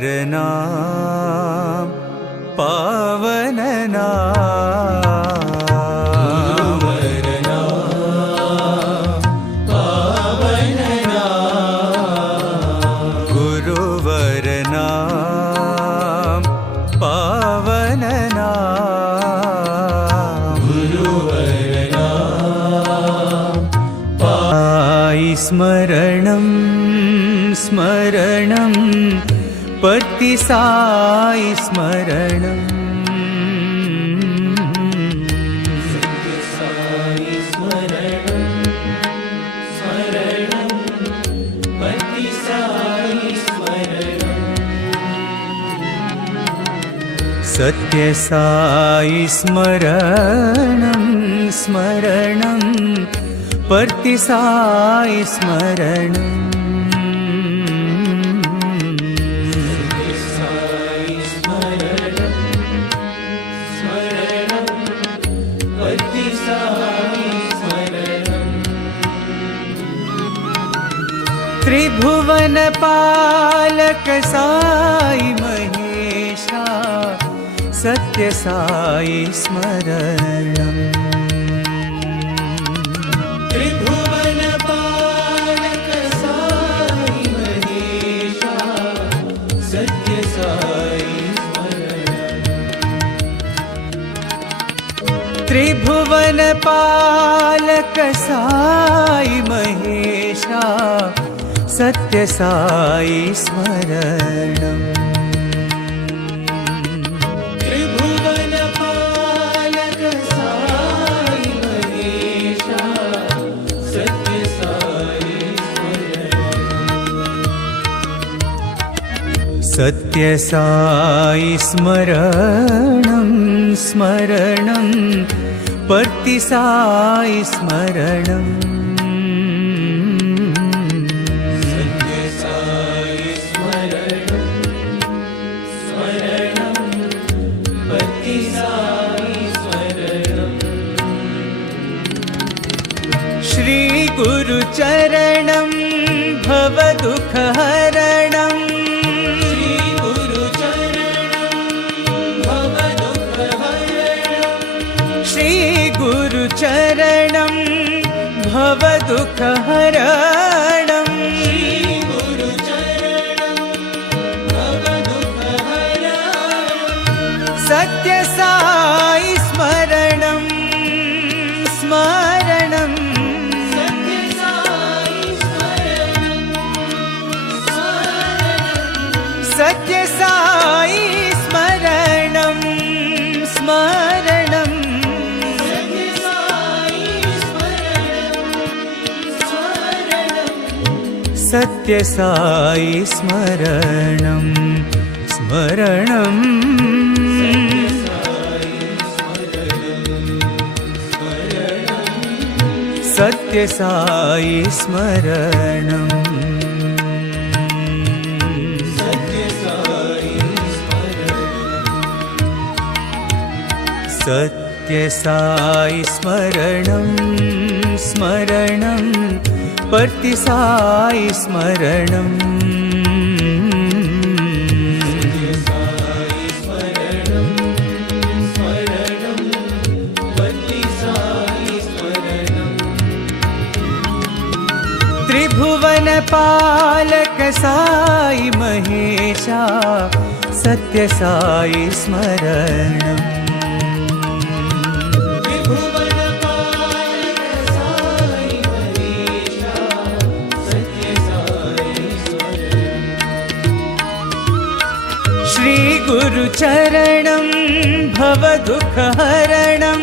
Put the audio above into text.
गुरुवरनाम पावननाम गुरुवरनाम पावननाम स्मरणं स्मरणं पर्ति साई स्मरणं सत्य साई स्मरणं स्मरणं पर्ति साई स्मरणं त्रिभुवन पालक साई महेशा सत्य साई स्मरणं त्रिभुवन पालक साई महेशा सत्य साई स्मरणं त्रिभुवन पालक साई महेशा सत्य साई स्मरणं त्रिभुवन पालक साई महेशा सत्य साई स्मरणं सत्य साई स्मरणं स्मरणं पर्ति साई स्मरणं श्री गुरु चरणं भव दुख हरणं श्री गुरु चरणं भव दुख हरणं श्री गुरु चरणं भव दुख हरणं श्री गुरु चरणं भव दुख हरणं सत्य साई स्मरणं स्मरणं सत्य साई स्मरणं स्मरणं सत्य साई स्मरणं स्मरणं सत्य साई स्मरणं सत्य साई स्मरणं स्मरणं पर्ति साई स्मरणं त्रिभुवन पालक साई महेशा सत्य साई स्मरणं श्री गुरु चरणं भव दुख हरणं